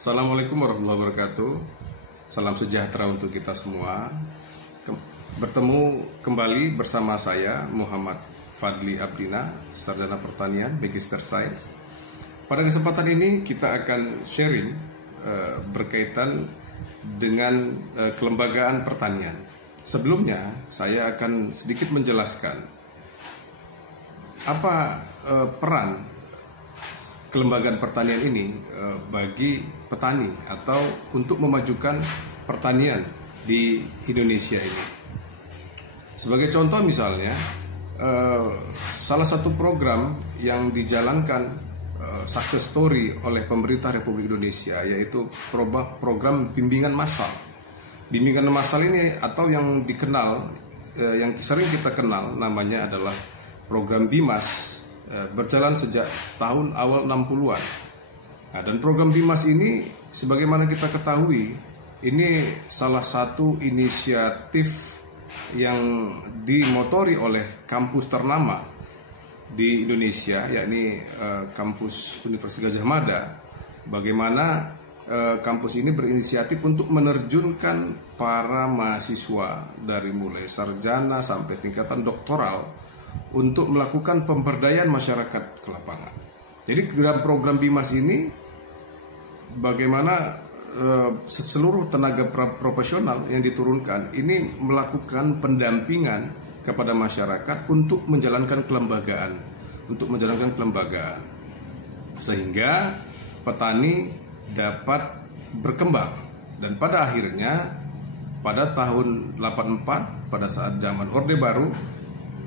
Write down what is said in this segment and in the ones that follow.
Assalamualaikum warahmatullahi wabarakatuh. Salam sejahtera untuk kita semua. Bertemu kembali bersama saya Muhammad Fadli Abdina, Sarjana Pertanian, Magister Sains. Pada kesempatan ini kita akan sharing berkaitan dengan kelembagaan pertanian. Sebelumnya saya akan sedikit menjelaskan apa peran kelembagaan pertanian ini bagi petani atau untuk memajukan pertanian di Indonesia ini. Sebagai contoh misalnya, salah satu program yang dijalankan success story oleh pemerintah Republik Indonesia yaitu program bimbingan massal. Bimbingan massal ini atau yang dikenal, yang sering kita kenal namanya adalah program BIMAS, berjalan sejak tahun awal 60-an. Nah, dan program BIMAS ini sebagaimana kita ketahui, ini salah satu inisiatif yang dimotori oleh kampus ternama di Indonesia, yakni kampus Universitas Gadjah Mada. Bagaimana kampus ini berinisiatif untuk menerjunkan para mahasiswa dari mulai sarjana sampai tingkatan doktoral untuk melakukan pemberdayaan masyarakat ke lapangan. Jadi dalam program BIMAS ini bagaimana seluruh tenaga profesional yang diturunkan ini melakukan pendampingan kepada masyarakat untuk menjalankan kelembagaan, sehingga petani dapat berkembang. Dan pada akhirnya pada tahun 84 pada saat zaman Orde Baru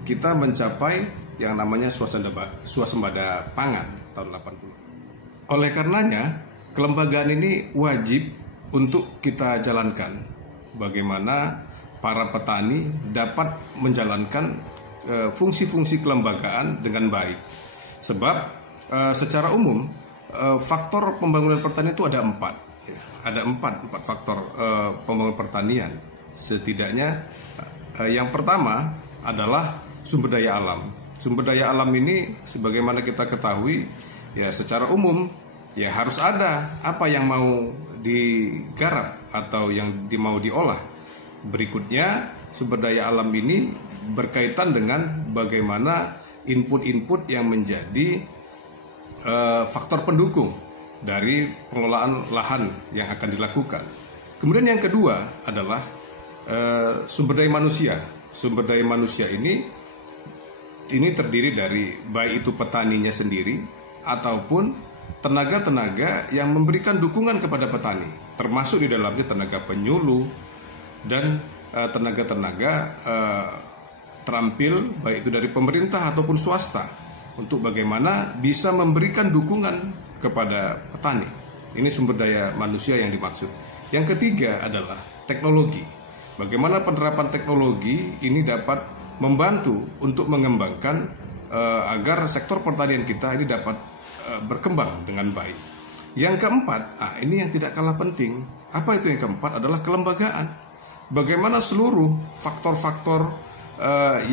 kita mencapai yang namanya swasembada pangan tahun 80. Oleh karenanya, kelembagaan ini wajib untuk kita jalankan. Bagaimana para petani dapat menjalankan fungsi-fungsi kelembagaan dengan baik. Sebab secara umum faktor pembangunan pertanian itu ada empat. Ada empat faktor pembangunan pertanian. Setidaknya yang pertama adalah sumber daya alam. Sumber daya alam ini sebagaimana kita ketahui ya secara umum ya harus ada apa yang mau digarap atau yang mau diolah. Berikutnya sumber daya alam ini berkaitan dengan bagaimana input-input yang menjadi faktor pendukung dari pengelolaan lahan yang akan dilakukan. Kemudian yang kedua adalah sumber daya manusia. Sumber daya manusia ini terdiri dari baik itu petaninya sendiri ataupun tenaga-tenaga yang memberikan dukungan kepada petani, termasuk di dalamnya tenaga penyuluh dan tenaga-tenaga terampil baik itu dari pemerintah ataupun swasta untuk bagaimana bisa memberikan dukungan kepada petani. Ini sumber daya manusia yang dimaksud. Yang ketiga adalah teknologi. Bagaimana penerapan teknologi ini dapat membantu untuk mengembangkan agar sektor pertanian kita ini dapat berkembang dengan baik. Yang keempat, ini yang tidak kalah penting. Apa itu yang keempat? Adalah kelembagaan. Bagaimana seluruh faktor-faktor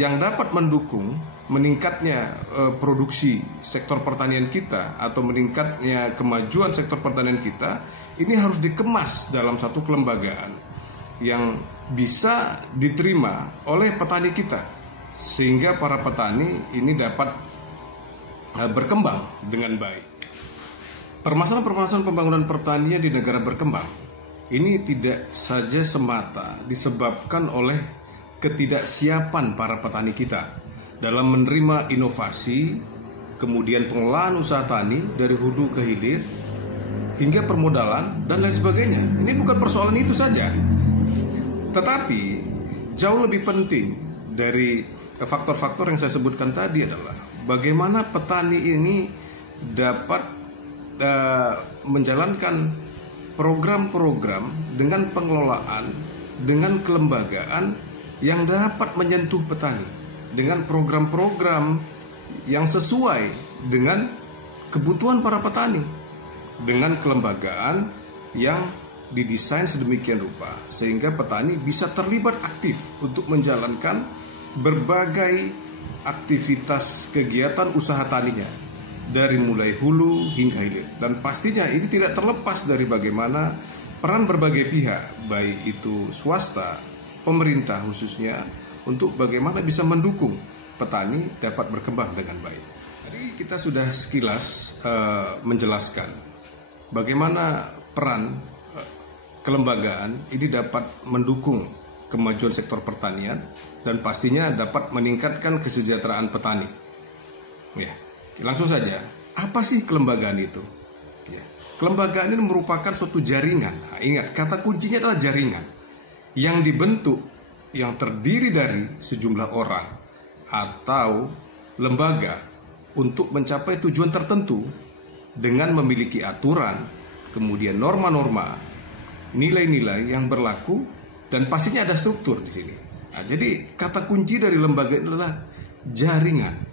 yang dapat mendukung meningkatnya produksi sektor pertanian kita atau meningkatnya kemajuan sektor pertanian kita ini harus dikemas dalam satu kelembagaan yang bisa diterima oleh petani kita, sehingga para petani ini dapat berkembang dengan baik. Permasalahan-permasalahan pembangunan pertanian di negara berkembang ini tidak saja semata disebabkan oleh ketidaksiapan para petani kita dalam menerima inovasi, kemudian pengelolaan usaha tani dari hulu ke hilir hingga permodalan dan lain sebagainya. Ini bukan persoalan itu saja. Tetapi jauh lebih penting dari faktor-faktor yang saya sebutkan tadi adalah bagaimana petani ini dapat menjalankan program-program dengan pengelolaan, dengan kelembagaan yang dapat menyentuh petani, dengan program-program yang sesuai dengan kebutuhan para petani, dengan kelembagaan yang didesain sedemikian rupa sehingga petani bisa terlibat aktif untuk menjalankan berbagai aktivitas kegiatan usaha taninya, dari mulai hulu hingga hilir. Dan pastinya ini tidak terlepas dari bagaimana peran berbagai pihak, baik itu swasta, pemerintah khususnya, untuk bagaimana bisa mendukung petani dapat berkembang dengan baik. Tadi kita sudah sekilas menjelaskan bagaimana peran kelembagaan ini dapat mendukung kemajuan sektor pertanian dan pastinya dapat meningkatkan kesejahteraan petani. Ya, langsung saja, apa sih kelembagaan itu? Ya, kelembagaan ini merupakan suatu jaringan. Nah, ingat, kata kuncinya adalah jaringan yang dibentuk, yang terdiri dari sejumlah orang atau lembaga untuk mencapai tujuan tertentu dengan memiliki aturan, kemudian norma-norma, nilai-nilai yang berlaku, dan pastinya ada struktur di sini. Nah, jadi kata kunci dari lembaga ini adalah jaringan.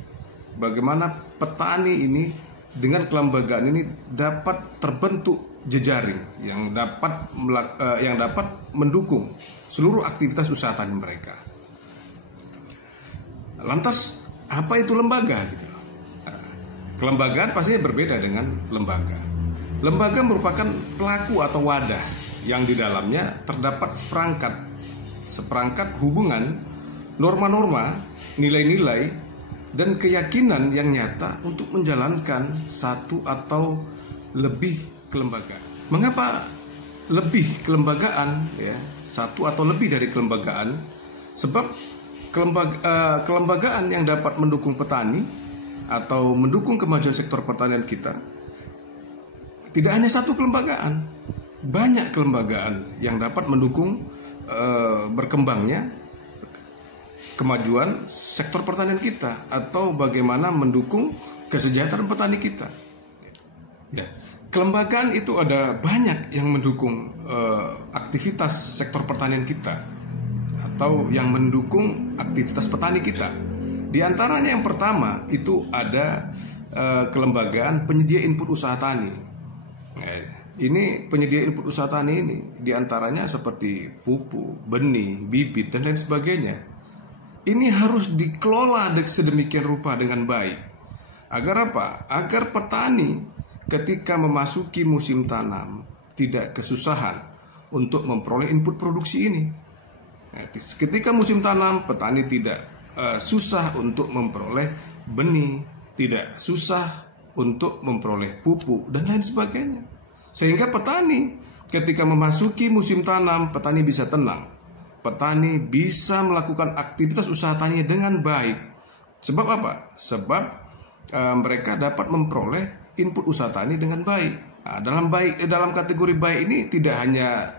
Bagaimana petani ini dengan kelembagaan ini dapat terbentuk jejaring yang dapat mendukung seluruh aktivitas usaha tani mereka. Lantas apa itu lembaga gitu? Nah, kelembagaan pastinya berbeda dengan lembaga. Lembaga merupakan pelaku atau wadah yang di dalamnya terdapat seperangkat hubungan, norma-norma, nilai-nilai, dan keyakinan yang nyata untuk menjalankan satu atau lebih kelembagaan. Mengapa lebih kelembagaan? Ya, satu atau lebih dari kelembagaan. Sebab kelembagaan yang dapat mendukung petani atau mendukung kemajuan sektor pertanian kita tidak hanya satu kelembagaan, banyak kelembagaan yang dapat mendukung berkembangnya kemajuan sektor pertanian kita atau bagaimana mendukung kesejahteraan petani kita. Ya, kelembagaan itu ada banyak yang mendukung aktivitas sektor pertanian kita atau yang mendukung aktivitas petani kita. Di antaranya yang pertama itu ada kelembagaan penyedia input usaha tani. Ini penyedia input usaha tani ini diantaranya seperti pupuk, benih, bibit, dan lain sebagainya. Ini harus dikelola sedemikian rupa dengan baik. Agar apa? Agar petani ketika memasuki musim tanam tidak kesusahan untuk memperoleh input produksi ini. Ketika musim tanam, petani tidak susah untuk memperoleh benih, tidak susah untuk memperoleh pupuk, dan lain sebagainya. Sehingga petani ketika memasuki musim tanam, petani bisa tenang. Petani bisa melakukan aktivitas usaha tani dengan baik. Sebab apa? Sebab mereka dapat memperoleh input usaha tani dengan baik. Nah, dalam kategori baik ini tidak hanya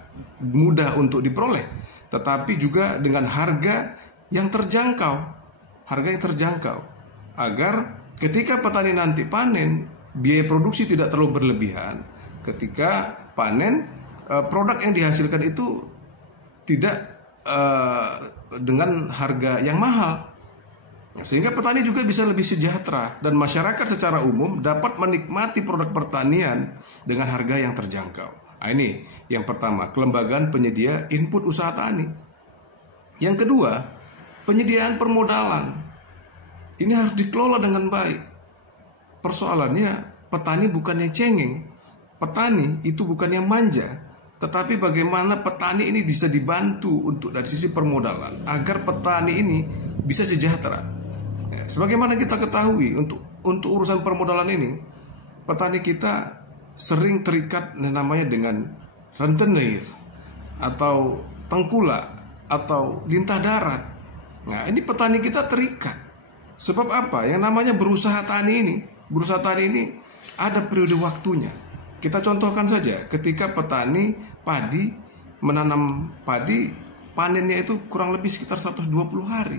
mudah untuk diperoleh, tetapi juga dengan harga yang terjangkau. Harga yang terjangkau. Agar ketika petani nanti panen, biaya produksi tidak terlalu berlebihan. Ketika panen, produk yang dihasilkan itu tidak dengan harga yang mahal, sehingga petani juga bisa lebih sejahtera dan masyarakat secara umum dapat menikmati produk pertanian dengan harga yang terjangkau. Nah, ini yang pertama, kelembagaan penyedia input usaha tani. Yang kedua, penyediaan permodalan. Ini harus dikelola dengan baik. Persoalannya, petani bukannya cengeng, petani itu bukannya manja, tetapi bagaimana petani ini bisa dibantu untuk dari sisi permodalan agar petani ini bisa sejahtera. Ya, sebagaimana kita ketahui untuk urusan permodalan ini, petani kita sering terikat namanya dengan rentenir atau tengkulak atau lintah darat. Nah, ini petani kita terikat. Sebab apa? Yang namanya berusaha tani ini ada periode waktunya. Kita contohkan saja, ketika petani padi menanam padi, panennya itu kurang lebih sekitar 120 hari.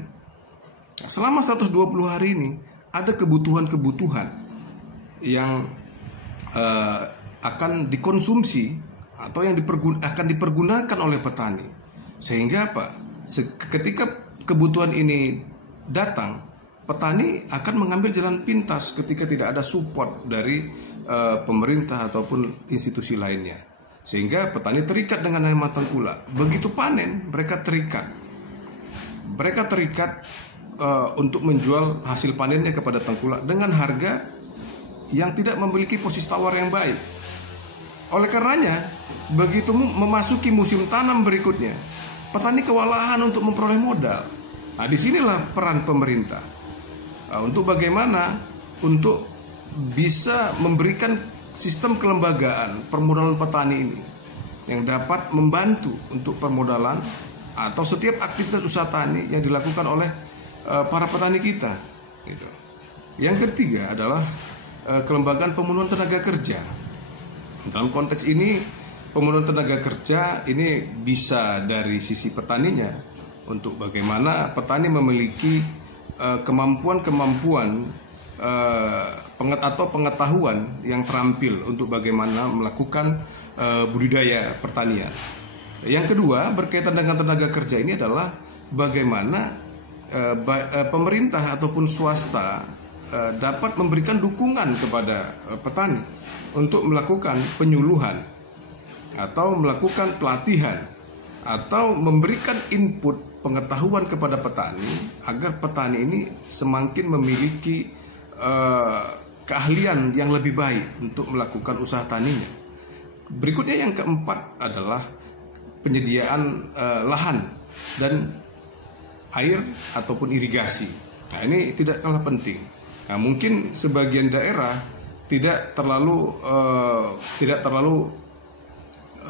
Selama 120 hari ini ada kebutuhan-kebutuhan yang akan dikonsumsi atau yang akan dipergunakan oleh petani. Sehingga apa? Ketika kebutuhan ini datang, petani akan mengambil jalan pintas ketika tidak ada support dari pemerintah ataupun institusi lainnya, sehingga petani terikat dengan nama tengkulak. Begitu panen, mereka terikat untuk menjual hasil panennya kepada tengkulak dengan harga yang tidak memiliki posisi tawar yang baik. Oleh karenanya, begitu memasuki musim tanam berikutnya, petani kewalahan untuk memperoleh modal. Nah, disinilah peran pemerintah untuk bagaimana untuk bisa memberikan sistem kelembagaan permodalan petani ini yang dapat membantu untuk permodalan atau setiap aktivitas usaha tani yang dilakukan oleh para petani kita. Gitu. Yang ketiga adalah kelembagaan pemenuhan tenaga kerja. Dalam konteks ini, pemenuhan tenaga kerja ini bisa dari sisi petaninya, untuk bagaimana petani memiliki kemampuan-kemampuan atau pengetahuan yang terampil untuk bagaimana melakukan budidaya pertanian. Yang kedua, berkaitan dengan tenaga kerja ini adalah bagaimana pemerintah ataupun swasta dapat memberikan dukungan kepada petani untuk melakukan penyuluhan atau melakukan pelatihan atau memberikan input pengetahuan kepada petani agar petani ini semakin memiliki keahlian yang lebih baik untuk melakukan usaha taninya. Berikutnya yang keempat adalah penyediaan lahan dan air ataupun irigasi. Nah, ini tidak kalah penting. Nah, mungkin sebagian daerah tidak terlalu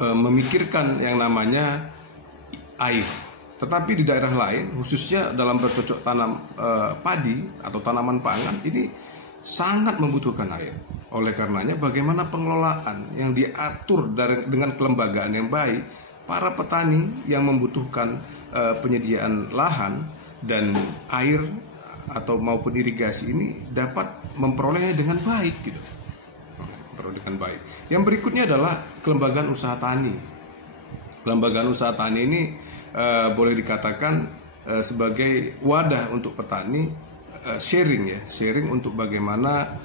memikirkan yang namanya air. Tetapi di daerah lain, khususnya dalam bercocok tanam padi atau tanaman pangan, ini sangat membutuhkan air. Oleh karenanya, bagaimana pengelolaan yang diatur dengan kelembagaan yang baik, para petani yang membutuhkan penyediaan lahan dan air atau maupun irigasi ini dapat memperolehnya dengan baik, gitu. Memperoleh dengan baik. Yang berikutnya adalah kelembagaan usaha tani. Kelembagaan usaha tani ini boleh dikatakan sebagai wadah untuk petani sharing untuk bagaimana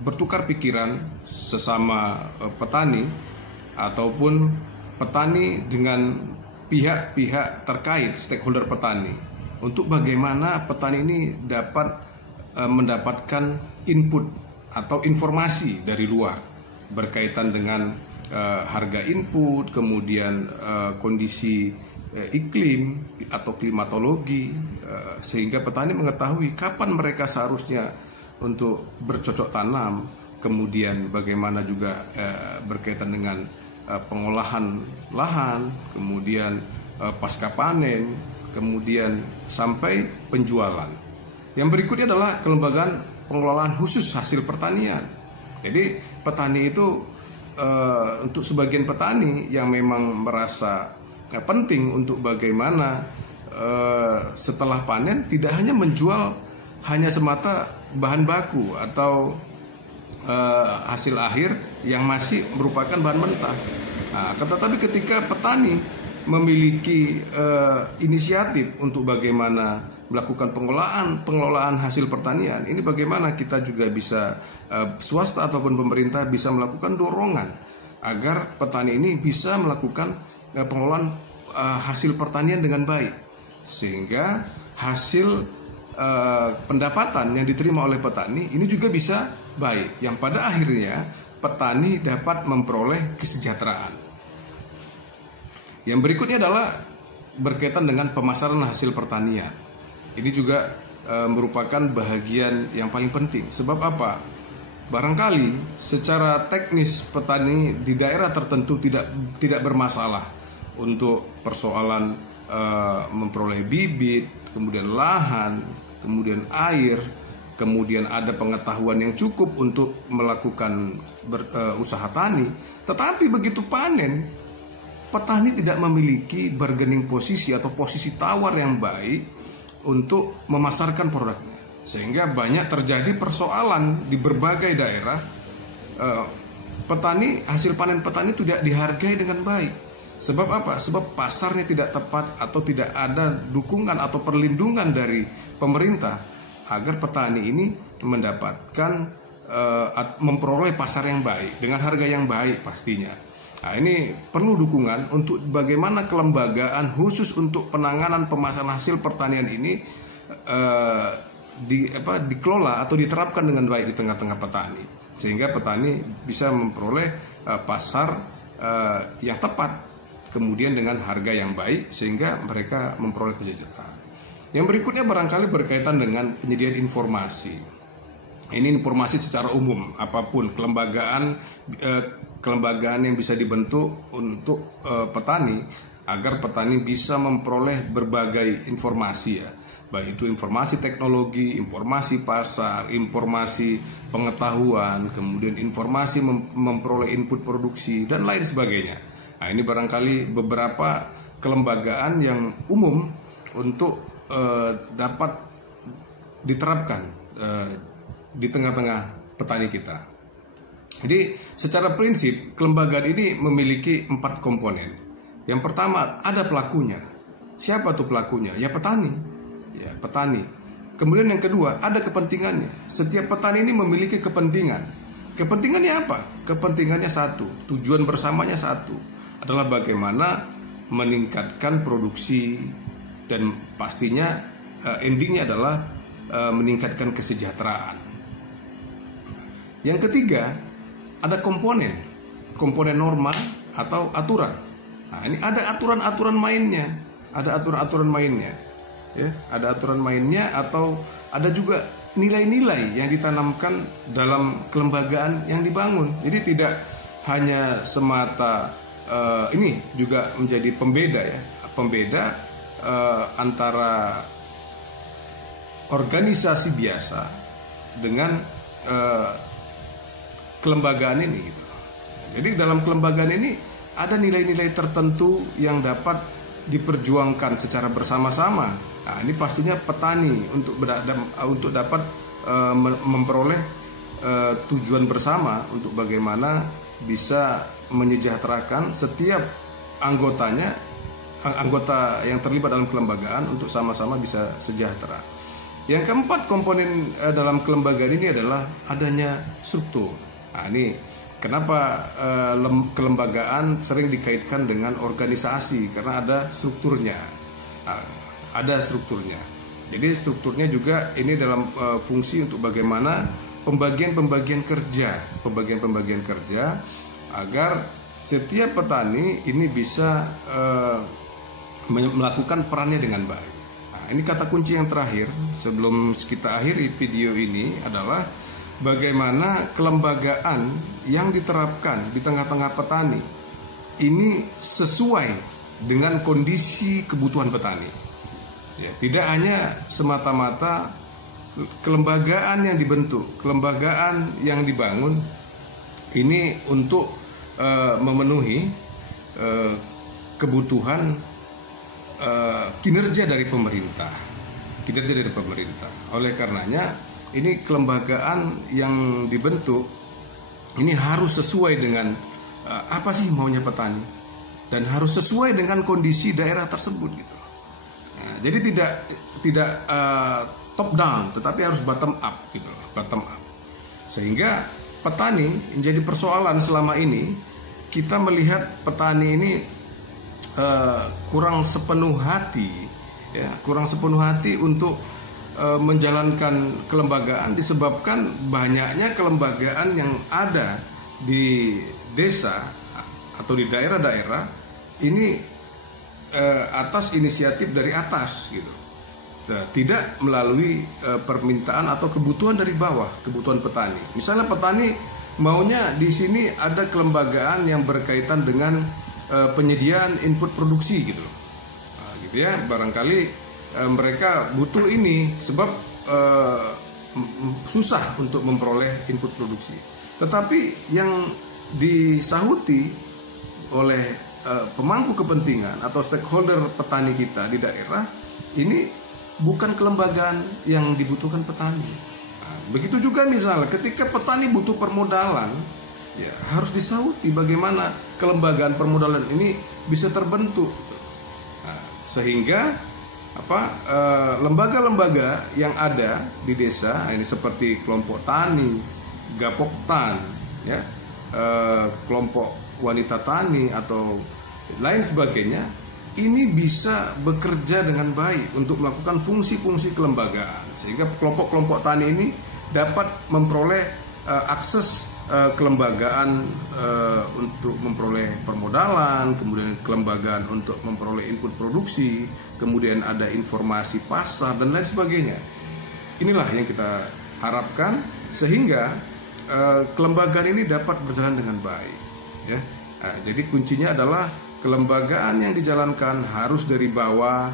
bertukar pikiran sesama petani ataupun petani dengan pihak-pihak terkait stakeholder petani, untuk bagaimana petani ini dapat mendapatkan input atau informasi dari luar berkaitan dengan harga input, kemudian kondisi iklim atau klimatologi, sehingga petani mengetahui kapan mereka seharusnya untuk bercocok tanam, kemudian bagaimana juga berkaitan dengan pengolahan lahan, kemudian pasca panen, kemudian sampai penjualan. Yang berikutnya adalah kelembagaan pengelolaan khusus hasil pertanian. Jadi petani itu untuk sebagian petani yang memang merasa penting untuk bagaimana setelah panen tidak hanya menjual hanya semata bahan baku atau hasil akhir yang masih merupakan bahan mentah. Nah, tetapi ketika petani memiliki inisiatif untuk bagaimana melakukan pengelolaan hasil pertanian, ini bagaimana kita juga bisa swasta ataupun pemerintah bisa melakukan dorongan agar petani ini bisa melakukan pengelolaan hasil pertanian dengan baik, sehingga hasil pendapatan yang diterima oleh petani ini juga bisa baik, yang pada akhirnya petani dapat memperoleh kesejahteraan. Yang berikutnya adalah berkaitan dengan pemasaran hasil pertanian. Ini juga merupakan bahagian yang paling penting. Sebab apa? Barangkali secara teknis petani di daerah tertentu tidak bermasalah untuk persoalan memperoleh bibit, kemudian lahan, kemudian air, kemudian ada pengetahuan yang cukup untuk melakukan usaha tani. Tetapi begitu panen, petani tidak memiliki bargaining posisi atau posisi tawar yang baik untuk memasarkan produknya, sehingga banyak terjadi persoalan di berbagai daerah. Hasil panen petani tidak dihargai dengan baik. Sebab apa? Sebab pasarnya tidak tepat atau tidak ada dukungan atau perlindungan dari pemerintah agar petani ini mendapatkan memperoleh pasar yang baik dengan harga yang baik pastinya. Nah, ini perlu dukungan untuk bagaimana kelembagaan khusus untuk penanganan pemasaran hasil pertanian ini dikelola atau diterapkan dengan baik di tengah-tengah petani, sehingga petani bisa memperoleh pasar yang tepat, kemudian dengan harga yang baik, sehingga mereka memperoleh kesejahteraan. Yang berikutnya barangkali berkaitan dengan penyediaan informasi. Ini informasi secara umum, apapun kelembagaan yang bisa dibentuk untuk petani, agar petani bisa memperoleh berbagai informasi, ya, baik itu informasi teknologi, informasi pasar, informasi pengetahuan, kemudian informasi memperoleh input produksi dan lain sebagainya. Nah, ini barangkali beberapa kelembagaan yang umum untuk dapat diterapkan di tengah-tengah petani kita. Jadi secara prinsip kelembagaan ini memiliki 4 komponen. Yang pertama, ada pelakunya. Siapa tuh pelakunya? Ya petani. Ya, petani. Kemudian yang kedua, ada kepentingannya. Setiap petani ini memiliki kepentingan. Kepentingannya apa? Kepentingannya satu, tujuan bersamanya satu, adalah bagaimana meningkatkan produksi, dan pastinya endingnya adalah meningkatkan kesejahteraan. Yang ketiga, ada komponen norma atau aturan. Nah, ini ada aturan-aturan mainnya, ya, ada aturan mainnya, atau ada juga nilai-nilai yang ditanamkan dalam kelembagaan yang dibangun. Jadi tidak hanya semata ini juga menjadi pembeda antara organisasi biasa dengan kelembagaan ini, gitu. Jadi dalam kelembagaan ini ada nilai-nilai tertentu yang dapat diperjuangkan secara bersama-sama. Nah, ini pastinya petani untuk dapat memperoleh tujuan bersama untuk bagaimana bisa menyejahterakan setiap anggota yang terlibat dalam kelembagaan untuk sama-sama bisa sejahtera. Yang keempat komponen dalam kelembagaan ini adalah adanya struktur. Nah, ini kenapa kelembagaan sering dikaitkan dengan organisasi, karena ada strukturnya. Nah, ada strukturnya. Jadi strukturnya juga ini dalam fungsi untuk bagaimana pembagian kerja agar setiap petani ini bisa melakukan perannya dengan baik. Nah, ini kata kunci yang terakhir sebelum kita akhiri video ini adalah bagaimana kelembagaan yang diterapkan di tengah-tengah petani ini sesuai dengan kondisi kebutuhan petani. Ya, tidak hanya semata-mata kelembagaan yang dibentuk, kelembagaan yang dibangun ini untuk memenuhi kebutuhan kinerja dari pemerintah. Oleh karenanya ini kelembagaan yang dibentuk ini harus sesuai dengan apa sih maunya petani, dan harus sesuai dengan kondisi daerah tersebut, gitu. Nah, jadi tidak top down, tetapi harus bottom up, gitu, bottom up. Sehingga petani menjadi persoalan selama ini, kita melihat petani ini kurang sepenuh hati untuk menjalankan kelembagaan, disebabkan banyaknya kelembagaan yang ada di desa atau di daerah-daerah ini atas inisiatif dari atas, gitu. Tidak melalui permintaan atau kebutuhan dari bawah, kebutuhan petani. Misalnya petani maunya di sini ada kelembagaan yang berkaitan dengan penyediaan input produksi, gitu. Nah, gitu ya, barangkali mereka butuh ini sebab susah untuk memperoleh input produksi. Tetapi yang disahuti oleh pemangku kepentingan atau stakeholder petani kita di daerah ini bukan kelembagaan yang dibutuhkan petani. Nah, begitu juga misalnya ketika petani butuh permodalan, ya harus disahuti bagaimana kelembagaan permodalan ini bisa terbentuk. Nah, sehingga lembaga-lembaga yang ada di desa ini seperti kelompok tani, gapoktan, ya, kelompok wanita tani atau lain sebagainya, ini bisa bekerja dengan baik untuk melakukan fungsi-fungsi kelembagaan, sehingga kelompok-kelompok tani ini dapat memperoleh akses kelembagaan untuk memperoleh permodalan, kemudian kelembagaan untuk memperoleh input produksi, kemudian ada informasi pasar dan lain sebagainya. Inilah yang kita harapkan sehingga kelembagaan ini dapat berjalan dengan baik, ya. Nah, jadi kuncinya adalah kelembagaan yang dijalankan harus dari bawah,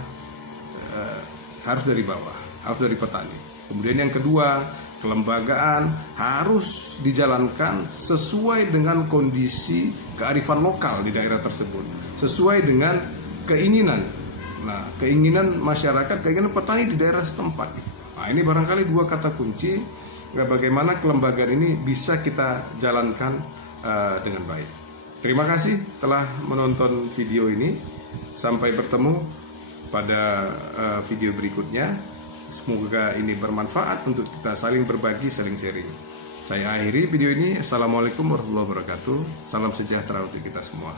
harus dari petani. Kemudian yang kedua, kelembagaan harus dijalankan sesuai dengan kondisi kearifan lokal di daerah tersebut, sesuai dengan keinginan. Nah, keinginan masyarakat, keinginan petani di daerah setempat. Nah, ini barangkali dua kata kunci bagaimana kelembagaan ini bisa kita jalankan dengan baik. Terima kasih telah menonton video ini. Sampai bertemu pada video berikutnya. Semoga ini bermanfaat untuk kita saling berbagi, saling sharing. Saya akhiri video ini. Assalamualaikum warahmatullahi wabarakatuh. Salam sejahtera untuk kita semua.